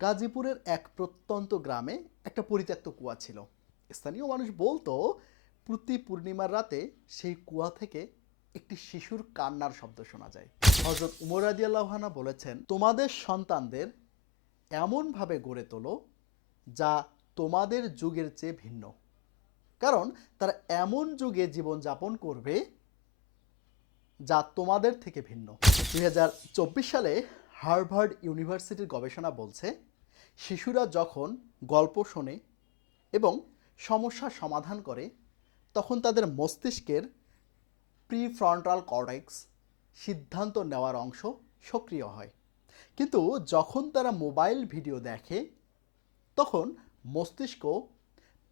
গাজীপুরের এক প্রত্যন্ত গ্রামে একটা পরিত্যক্ত কুয়া ছিল। স্থানীয় মানুষ বলতো প্রতি পূর্ণিমার রাতে সেই কুয়া থেকে একটি শিশুর কান্নার শব্দ শোনা যায়। হযরত উমর রাদিয়াল্লাহু আনহু বলেছেন, তোমাদের সন্তানদের এমনভাবে গড়ে তোলো যা তোমাদের যুগের চেয়ে ভিন্ন, কারণ তারা এমন যুগে জীবনযাপন করবে যা তোমাদের থেকে ভিন্ন। 2024 সালে হার্ভার্ড ইউনিভার্সিটির গবেষণা বলছে, শিশুরা যখন গল্প শোনে এবং সমস্যার সমাধান করে তখন তাদের মস্তিষ্কের প্রিফ্রন্টাল কর্টেক্স সিদ্ধান্ত নেওয়ার অংশ সক্রিয় হয়, কিন্তু যখন তারা মোবাইল ভিডিও দেখে তখন মস্তিষ্ক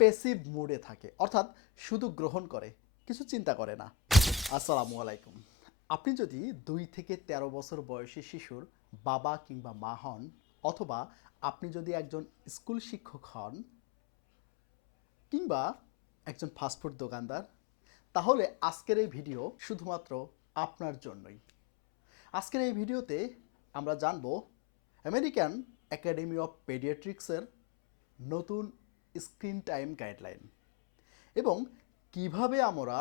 প্যাসিভ মুডে থাকে, অর্থাৎ শুধু গ্রহণ করে, কিছু চিন্তা করে না। আসসালামু আলাইকুম। আপনি যদি 2 থেকে 13 বছর বয়সী শিশুর বাবা কিংবা মা হন, অথবা আপনি যদি একজন স্কুল শিক্ষক হন কিংবা একজন ফাস্টফুড দোকানদার, তাহলে আজকের এই ভিডিও শুধুমাত্র আপনার জন্যই। আজকের এই ভিডিওতে আমরা জানব আমেরিকান একাডেমি অফ পেডিয়াট্রিক্সের নতুন স্ক্রিন টাইম গাইডলাইন এবং কিভাবে আমরা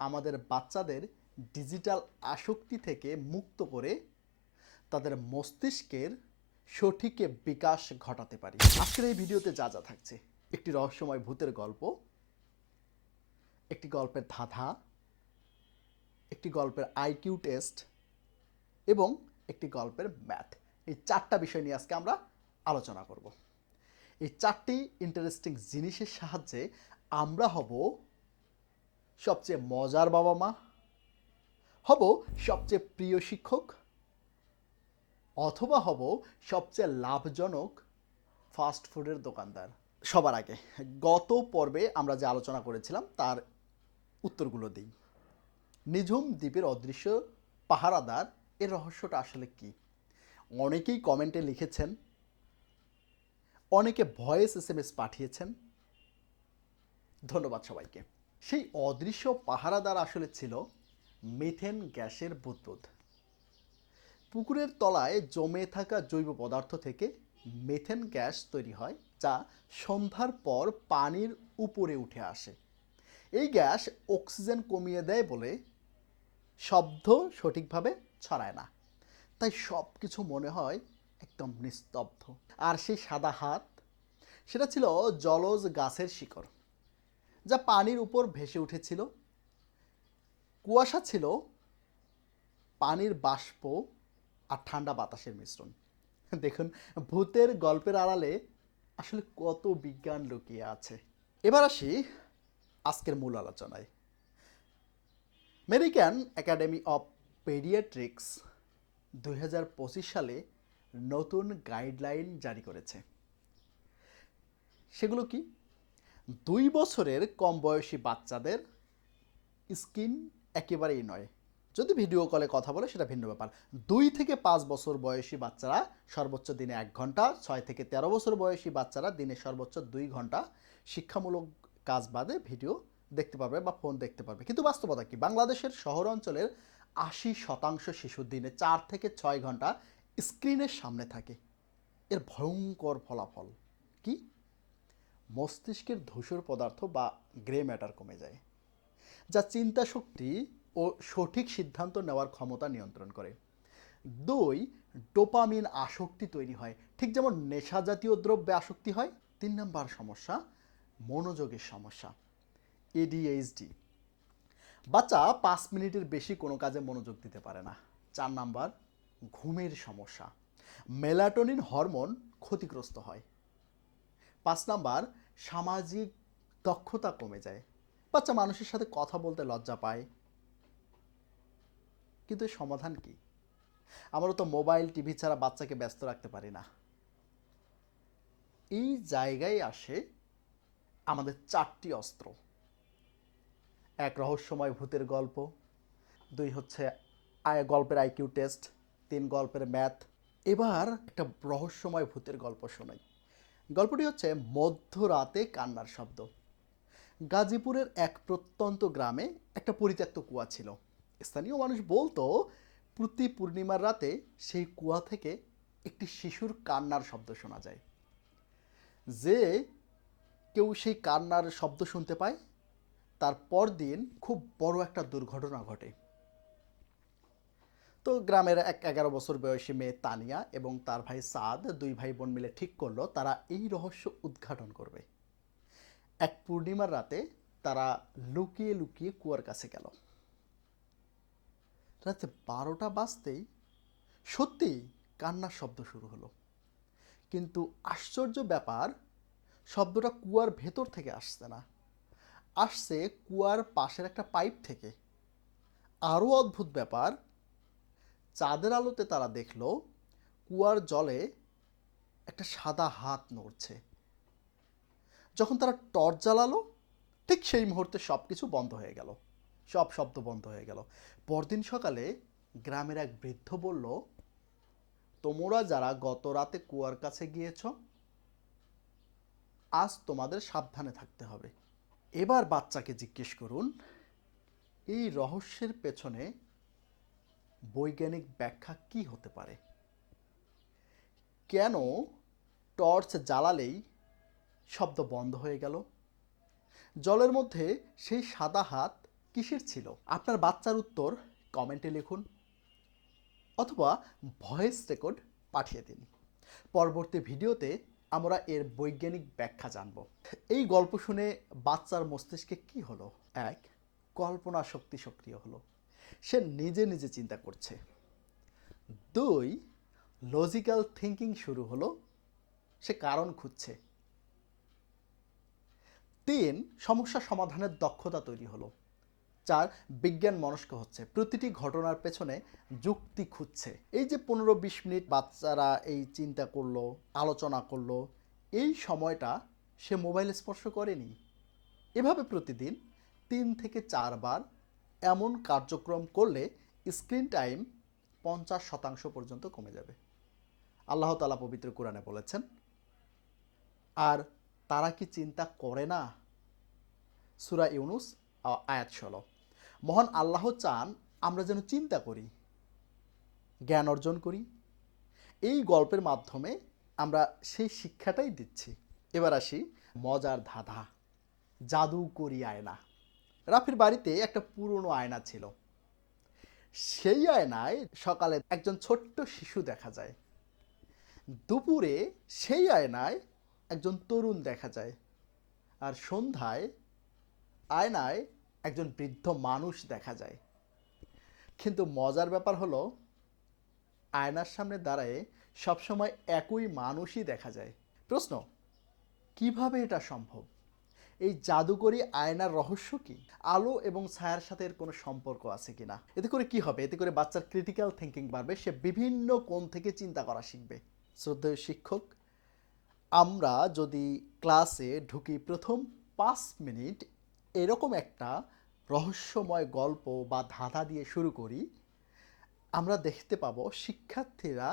আমাদের বাচ্চাদের ডিজিটাল আসক্তি থেকে মুক্ত করে তাদের মস্তিষ্কের সঠিক বিকাশ ঘটাতে পারি। আজকের এই ভিডিওতে যা যা থাকছে: একটি রহস্যময় ভূতের গল্প, একটি গল্পের ধাঁধা, একটি গল্পের আইকিউ টেস্ট এবং একটি গল্পের ম্যাথ। এই 4টা বিষয় নিয়ে আজকে আমরা আলোচনা করব। এই 4টি ইন্টারেস্টিং জিনিসের সাহায্যে আমরা হব সবচেয়ে মজার বাবা মা, হব সবচেয়ে প্রিয় শিক্ষক, অথবা হব সবচেয়ে লাভজনক ফাস্ট ফুডের দোকানদার। সবার আগে গত পর্বে আমরা যে আলোচনা করেছিলাম তার উত্তরগুলো দিই। নিঝুম দ্বীপের অদৃশ্য পাহারাদার, এর রহস্যটা আসলে কি? অনেকেই কমেন্টে লিখেছেন, অনেকে ভয়েস SMS পাঠিয়েছেন, ধন্যবাদ সবাইকে। সেই অদৃশ্য পাহারাদার আসলে ছিল মিথেন গ্যাসের বুদবুদ। পুকুরের তলায় জমে থাকা জৈব পদার্থ থেকে মিথেন গ্যাস তৈরি হয়, যা সন্ধ্যার পর পানির উপরে উঠে আসে। এই গ্যাস অক্সিজেন কমিয়ে দেয় বলে শব্দ সঠিকভাবে ছড়ায় না, তাই সব কিছু মনে হয় একদম নিস্তব্ধ। আর সেই সাদা হাত, সেটা ছিল জলজ গাছের শিকড়, যা পানির উপর ভেসে উঠেছিল। কুয়াশা ছিল পানির বাষ্প আর ঠান্ডা বাতাসের মিশ্রণ। দেখুন, ভূতের গল্পের আড়ালে আসলে কত বিজ্ঞান লুকিয়ে আছে। এবার আসি আজকের মূল আলোচনায়। আমেরিকান একাডেমি অফ পেডিয়াট্রিক্স 2025 সালে নতুন গাইডলাইন জারি করেছে। সেগুলো কি? 2 বছরের কম বয়সী বাচ্চাদের স্ক্রিন একেবারেই নয়, যদি ভিডিও কলে কথা বলে সেটা ভিন্ন ব্যাপার। 2 থেকে 5 বছর বয়সী বাচ্চারা সর্বোচ্চ দিনে 1 ঘন্টা, 6 থেকে 13 বছর বয়সী বাচ্চারা দিনে সর্বোচ্চ 2 ঘন্টা শিক্ষামূলক কাজ বাদে ভিডিও দেখতে পারবে বা ফোন দেখতে পারবে। কিন্তু বাস্তবতা কি? বাংলাদেশের শহর অঞ্চলের 80% শিশু দিনে 4 থেকে 6 ঘন্টা স্ক্রিনের সামনে থাকে। এর ভয়ঙ্কর ফলাফল কি? মস্তিষ্কের ধূসর পদার্থ বা গ্রে ম্যাটার কমে যায়, যা চিন্তা শক্তি ও সঠিক সিদ্ধান্ত নেওয়ার ক্ষমতা নিয়ন্ত্রণ করে। 2, ডোপামিন আসক্তি তৈরি হয়, ঠিক যেমন নেশা জাতীয় দ্রব্যে আসক্তি হয়। 3 নম্বর সমস্যা, মনোযোগের সমস্যা, ADHD। বাচ্চা 5 মিনিটের বেশি কোনো কাজে মনোযোগ দিতে পারে না। 4 নাম্বার, ঘুমের সমস্যা, মেলাটোনিন হরমোন ক্ষতিগ্রস্ত হয়। 5 নাম্বার, সামাজিক দক্ষতা কমে যায়, বাচ্চা মানুষের সাথে কথা বলতে লজ্জা পায়। কিন্তু এর সমাধান কি? আমরা তো মোবাইল টিভি ছাড়া বাচ্চাকে ব্যস্ত রাখতে পারি না। এই জায়গায় আসে আমাদের 4টি অস্ত্র। 1, রহস্যময় ভূতের গল্প। 2 হচ্ছে গল্পের আইকিউ টেস্ট। 3, গল্পের ম্যাথ। এবার একটা রহস্যময় ভূতের গল্প শোনাই। গল্পটি হচ্ছে মধ্যরাতে কান্নার শব্দ। গাজীপুরের এক প্রত্যন্ত গ্রামে একটা পরিত্যক্ত কুয়া ছিল। স্থানীয় মানুষ বলতো প্রতি পূর্ণিমার রাতে সেই কুয়া থেকে একটি শিশুর কান্নার শব্দ শোনা যায়। যে কেউ সেই কান্নার শব্দ শুনতে পায়, তার পরদিন খুব বড় একটা দুর্ঘটনা ঘটে। তো গ্রামের এক 11 বছর বয়সী মেয়ে তানিয়া এবং তার ভাই সাদ, 2 ভাই বোন মিলে ঠিক করলো তারা এই রহস্য উদ্ঘাটন করবে। এক পূর্ণিমার রাতে তারা লুকিয়ে লুকিয়ে কুয়ার কাছে গেল। রাতে 12টা বাজতেই সত্যি কান্নার শব্দ শুরু হলো। কিন্তু আশ্চর্য ব্যাপার, শব্দটা কুয়ার ভেতর থেকে আসছে না, আসছে কুয়ার পাশের একটা পাইপ থেকে। আরও অদ্ভুত ব্যাপার, চাঁদের আলোতে তারা দেখলো কুয়ার জলে একটা সাদা হাত নড়ছে। যখন তারা টর্চ জ্বালালো, ঠিক সেই মুহূর্তে সব কিছু বন্ধ হয়ে গেল, সব শব্দ বন্ধ হয়ে গেল। পরদিন সকালে গ্রামের এক বৃদ্ধ বলল, তোমরা যারা গত রাতে কুয়ার কাছে গিয়েছ, আজ তোমাদের সাবধানে থাকতে হবে। এবার বাচ্চাকে জিজ্ঞেস করুন, এই রহস্যের পেছনে বৈজ্ঞানিক ব্যাখ্যা কি হতে পারে? কেন টর্চ জ্বালালেই শব্দ বন্ধ হয়ে গেল? জলের মধ্যে সেই সাদা হাত কিসের ছিল? আপনার বাচ্চার উত্তর কমেন্টে লিখুন অথবা ভয়েস রেকর্ড পাঠিয়ে দিন। পরবর্তী ভিডিওতে আমরা এর বৈজ্ঞানিক ব্যাখ্যা জানব। এই গল্প শুনে বাচ্চার মস্তিষ্কে কি হলো? 1, কল্পনা শক্তি সক্রিয় হলো, সে নিজে নিজে চিন্তা করছে। 2, লজিক্যাল থিঙ্কিং শুরু হলো, সে কারণ খুঁজছে। 3, সমস্যা সমাধানের দক্ষতা তৈরি হলো। 4, বিজ্ঞান মনস্ক হচ্ছে, প্রতিটি ঘটনার পেছনে যুক্তি খুঁজছে। এই যে 15-20 মিনিট বাচ্চারা এই চিন্তা করলো, আলোচনা করলো, এই সময়টা সে মোবাইল স্পর্শ করেনি। এভাবে প্রতিদিন 3 থেকে 4 বার এমন কার্যক্রম করলে স্ক্রিন টাইম 50% পর্যন্ত কমে যাবে। আল্লাহ তাআলা পবিত্র কোরআনে বলেছেন। আর তারা কি চিন্তা করে না? সূরা ইউনুস আয়াত 16। মহান আল্লাহ চান আমরা যেন চিন্তা করি, জ্ঞান অর্জন করি। এই গল্পের মাধ্যমে আমরা সেই শিক্ষাটাই দিচ্ছি। এবার আসি মজার ধাঁধা, জাদুকরি আয়না। রাফির বাড়িতে একটা পুরনো আয়না ছিল। সেই আয়নায় সকালে একজন ছোট্ট শিশু দেখা যায়, দুপুরে সেই আয়নায় একজন তরুণ দেখা যায়, আর সন্ধ্যায় আয়নায় একজন বৃদ্ধ মানুষ দেখা যায়। কিন্তু মজার ব্যাপার হলো, আয়নার সামনে দাঁড়ায় সবসময় একই মানুষই দেখা যায়। প্রশ্ন, কিভাবে এটা সম্ভব? এই জাদুকরি আয়নার রহস্য কি? আলো এবং ছায়ার সাথে এর কোনো সম্পর্ক আছে কিনা? এতে করে কি হবে? এতে করে বাচ্চার ক্রিটিক্যাল থিঙ্কিং বাড়বে, সে বিভিন্ন কোণ থেকে চিন্তা করা শিখবে। শ্রদ্ধেয় শিক্ষক, আমরা যদি ক্লাসে ঢুকি প্রথম 5 মিনিট এরকম একটা রহস্যময় গল্প বা ধাঁধা দিয়ে শুরু করি, আমরা দেখতে পাবো শিক্ষার্থীরা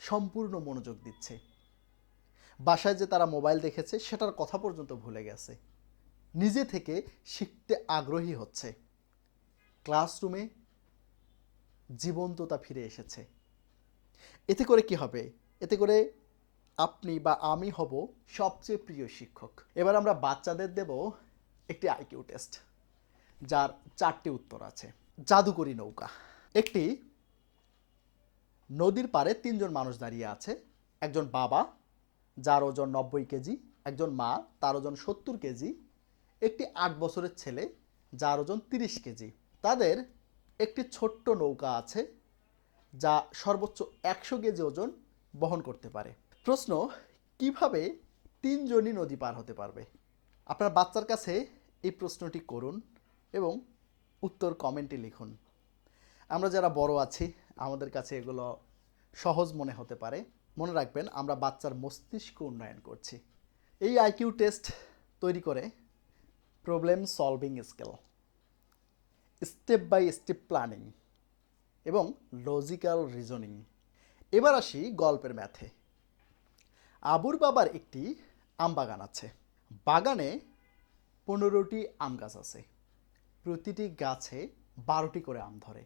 সম্পূর্ণ মনোযোগ দিচ্ছে। বাসায় যে তারা মোবাইল দেখেছে সেটার কথা পর্যন্ত ভুলে গেছে, নিজে থেকে শিখতে আগ্রহী হচ্ছে। ক্লাসরুমে জীবন্ততা ফিরে এসেছে। এতে করে কি হবে? এতে করে আপনি বা আমি হব সবচেয়ে প্রিয় শিক্ষক। এবার আমরা বাচ্চাদের দেব একটি আইকিউ টেস্ট, যার 4টি উত্তর আছে। জাদুকরি নৌকা। একটি নদীর পাড়ে 3 জন মানুষ দাঁড়িয়ে আছে। একজন বাবা, যার ওজন 90 কেজি, একজন মা, তার ওজন 70 কেজি, একটি 8 বছরের ছেলে, যার ওজন 30 কেজি। তাদের একটি ছোট্ট নৌকা আছে, যা সর্বোচ্চ 100 কেজি ওজন বহন করতে পারে। প্রশ্ন, কিভাবে 3 জনই নদী পার হতে পারবে? আপনার বাচ্চার কাছে এই প্রশ্নটি করুন এবং উত্তর কমেন্টে লিখুন। আমরা যারা বড় আছি, আমাদের কাছে এগুলো সহজ মনে হতে পারে। মনে রাখবেন, আমরা বাচ্চার মস্তিষ্ক উন্নয়ন করছি। এই আইকিউ টেস্ট তৈরি করে problem solving skill, step by step planning এবং লজিক্যাল রিজনিং। এবার আসি গল্পের ম্যাথে। আবুর বাবার একটি আম বাগান আছে। বাগানে 15টি আম গাছ আছে, প্রতিটি গাছে 12টি করে আম ধরে।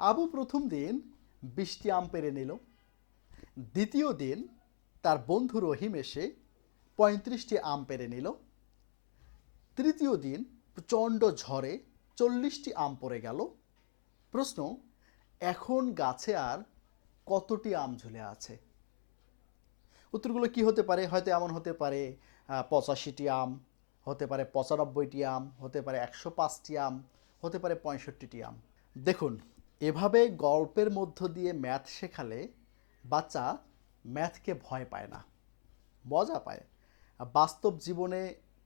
আবু প্রথম দিন 20টি আম পেড়ে নিল, দ্বিতীয় দিন তার বন্ধু রহিম এসে 35টি আম পেড়ে নিল। তৃতীয় দিন প্রচণ্ড ঝড়ে 40টি আম পড়ে গেল। প্রশ্ন, এখন গাছে আর কতটি আম ঝুলে আছে? উত্তরগুলো কি হতে পারে? হয়তো এমন হতে পারে 85টি আম, হতে পারে 95টি আম, হতে পারে 105টি আম, হতে পারে 65টি আম। দেখুন, এভাবে গল্পের মধ্য দিয়ে ম্যাথ শেখালে বাচ্চা ম্যাথকে ভয় পায় না, মজা পায়, বাস্তব জীবনে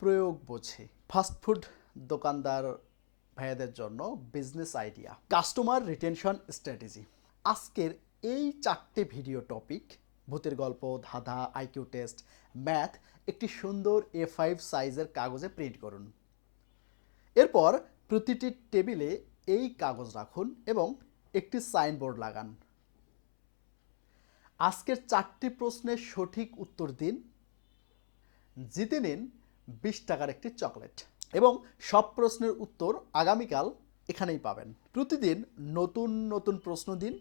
প্রয়োগ বোঝে। ফাস্টফুড দোকানদার ভাইয়াদের জন্য business idea, customer retention strategy. আজকের এই 4টে ভিডিও টপিক, ভূতের গল্প, ধাঁধা, আইকিউ টেস্ট, ম্যাথ, একটি সুন্দর A5 সাইজের কাগজে প্রিন্ট করুন। এরপর প্রতিটি টেবিলে এই কাগজ রাখুন এবং একটি সাইনবোর্ড লাগান। আজকের 4টি প্রশ্নের সঠিক উত্তর দিন, জিতে নিন 20 টাকার একটি চকলেট। এবং সব প্রশ্নের উত্তর আগামীকাল এখানেই পাবেন। প্রতিদিন নতুন নতুন প্রশ্ন দিন,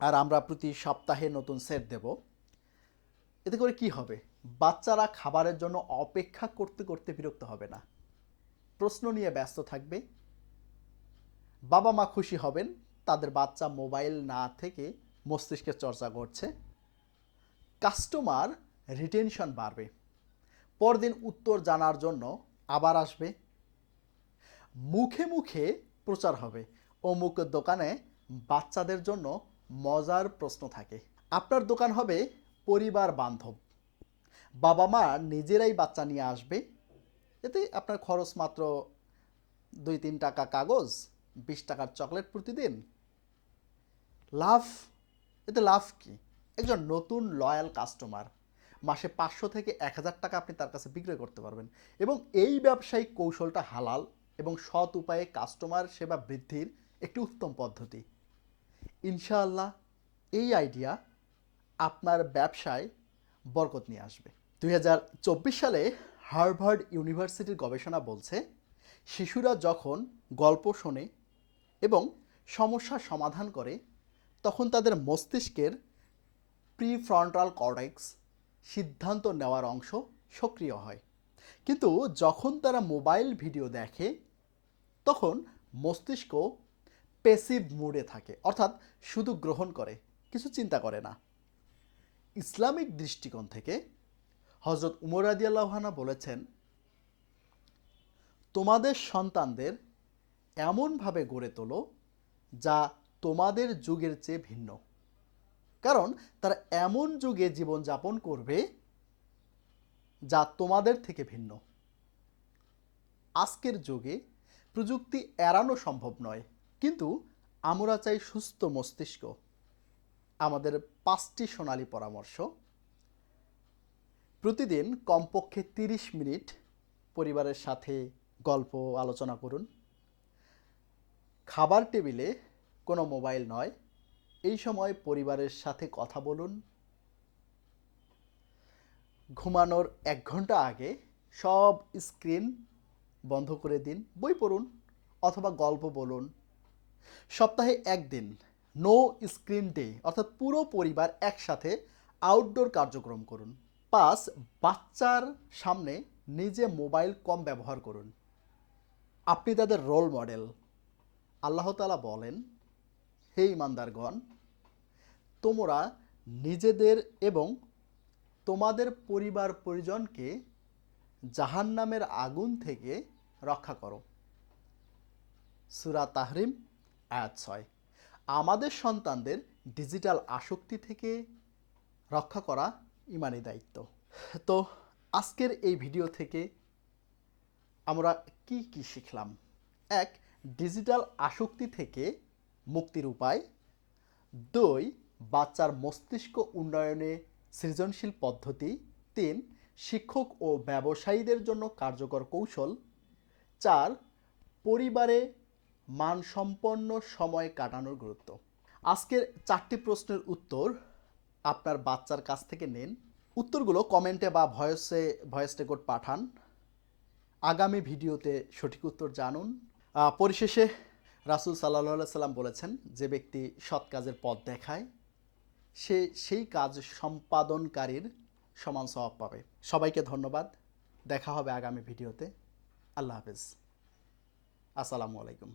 আর আমরা প্রতি সপ্তাহে নতুন সেট দেব। এতে করে কি হবে? বাচ্চারা খাবারের জন্য অপেক্ষা করতে করতে বিরক্ত হবে না, প্রশ্ন নিয়ে ব্যস্ত থাকবে। বাবা মা খুশি হবেন, তাদের বাচ্চা মোবাইল না থেকে মস্তিষ্কের চর্চা করছে। কাস্টমার রিটেনশন বাড়বে, পরদিন উত্তর জানার জন্য আবার আসবে। মুখে মুখে প্রচার হবে, অমুক দোকানে বাচ্চাদের জন্য মজার প্রশ্ন থাকে। আপনার দোকান হবে পরিবার বান্ধব, বাবা মা নিজেরাই বাচ্চা নিয়ে আসবে। এতে আপনার খরচ মাত্র 2-3 টাকা কাগজ, 20 টাকার চকলেট প্রতিদিন। লাভ, এতে লাভ কি? একজন নতুন লয়াল কাস্টমার, মাসে 500 থেকে 1000 টাকা আপনি তার কাছে বিক্রয় করতে পারবেন। এবং এই ব্যবসায়িক কৌশলটা হালাল এবং সৎ উপায়ে কাস্টমার সেবা বৃদ্ধির একটি উত্তম পদ্ধতি। ইনশাআল্লাহ এই আইডিয়া আপনার ব্যবসায় বরকত নিয়ে আসবে। 2024 সালে হার্ভার্ড ইউনিভার্সিটির গবেষণা বলছে, শিশুরা যখন গল্প শোনে এবং সমস্যার সমাধান করে তখন তাদের মস্তিষ্কের প্রিফ্রন্টাল কর্টেক্স, সিদ্ধান্ত নেওয়ার অংশ, সক্রিয় হয়। কিন্তু যখন তারা মোবাইল ভিডিও দেখে তখন মস্তিষ্ক প্যাসিভ মুডে থাকে, অর্থাৎ শুধু গ্রহণ করে, কিছু চিন্তা করে না। ইসলামিক দৃষ্টিকোণ থেকে হযরত উমর রাদিয়াল্লাহু আনহু বলেছেন, তোমাদের সন্তানদের এমনভাবে গড়ে তোলো যা তোমাদের যুগের চেয়ে ভিন্ন, কারণ তারা এমন যুগে জীবনযাপন করবে যা তোমাদের থেকে ভিন্ন। আজকের যুগে প্রযুক্তি এড়ানো সম্ভব নয়, কিন্তু আমরা চাই সুস্থ মস্তিষ্ক। আমাদের 5টি সোনালী পরামর্শ: প্রতিদিন কমপক্ষে 30 মিনিট পরিবারের সাথে গল্প আলোচনা করুন। খাবার টেবিলে কোনো মোবাইল নয়, এই সময় পরিবারের সাথে কথা বলুন। ঘুমানোর 1 ঘন্টা আগে সব স্ক্রিন বন্ধ করে দিন, বই পড়ুন অথবা গল্প বলুন। সপ্তাহে 1 দিন নো স্ক্রিন ডে, অর্থাৎ পুরো পরিবার একসাথে আউটডোর কার্যক্রম করুন। 5, বাচ্চার সামনে নিজে মোবাইল কম ব্যবহার করুন, আপনি তাদের রোল মডেল। আল্লাহ তাআলা বলেন, হে ঈমানদারগণ, তোমরা নিজেদের এবং তোমাদের পরিবার পরিজনকে জাহান্নামের আগুন থেকে রক্ষা করো। সূরা তাহরিম আয়াত 6। আমাদের সন্তানদের ডিজিটাল আসক্তি থেকে রক্ষা করা ঈমানি দায়িত্ব। তো আজকের এই ভিডিও থেকে আমরা কি কি শিখলাম? 1, ডিজিটাল আসক্তি থেকে মুক্তির উপায়। 2, বাচ্চার মস্তিষ্ক উন্নয়নে সৃজনশীল পদ্ধতি। 3, শিক্ষক ও ব্যবসায়ীদের জন্য কার্যকর কৌশল। 4, পরিবারে মানসম্পন্ন সময় কাটানোর গুরুত্ব। আজকের 4টি প্রশ্নের উত্তর আপনার বাচ্চার কাছ থেকে নিন। উত্তরগুলো কমেন্টে বা ভয়েস রেকর্ড পাঠান। আগামী ভিডিওতে সঠিক উত্তর জানুন। পরিশেষে রাসূল সাল্লাল্লাহু আলাইহি সাল্লাম বলেছেন, যে ব্যক্তি সৎ কাজের পথ দেখায় সে সেই কাজ সম্পাদনকারীর সমান সওয়াব পাবে। সবাইকে ধন্যবাদ। দেখা হবে আগামী ভিডিওতে। আল্লাহ হাফেজ। আসসালামু আলাইকুম।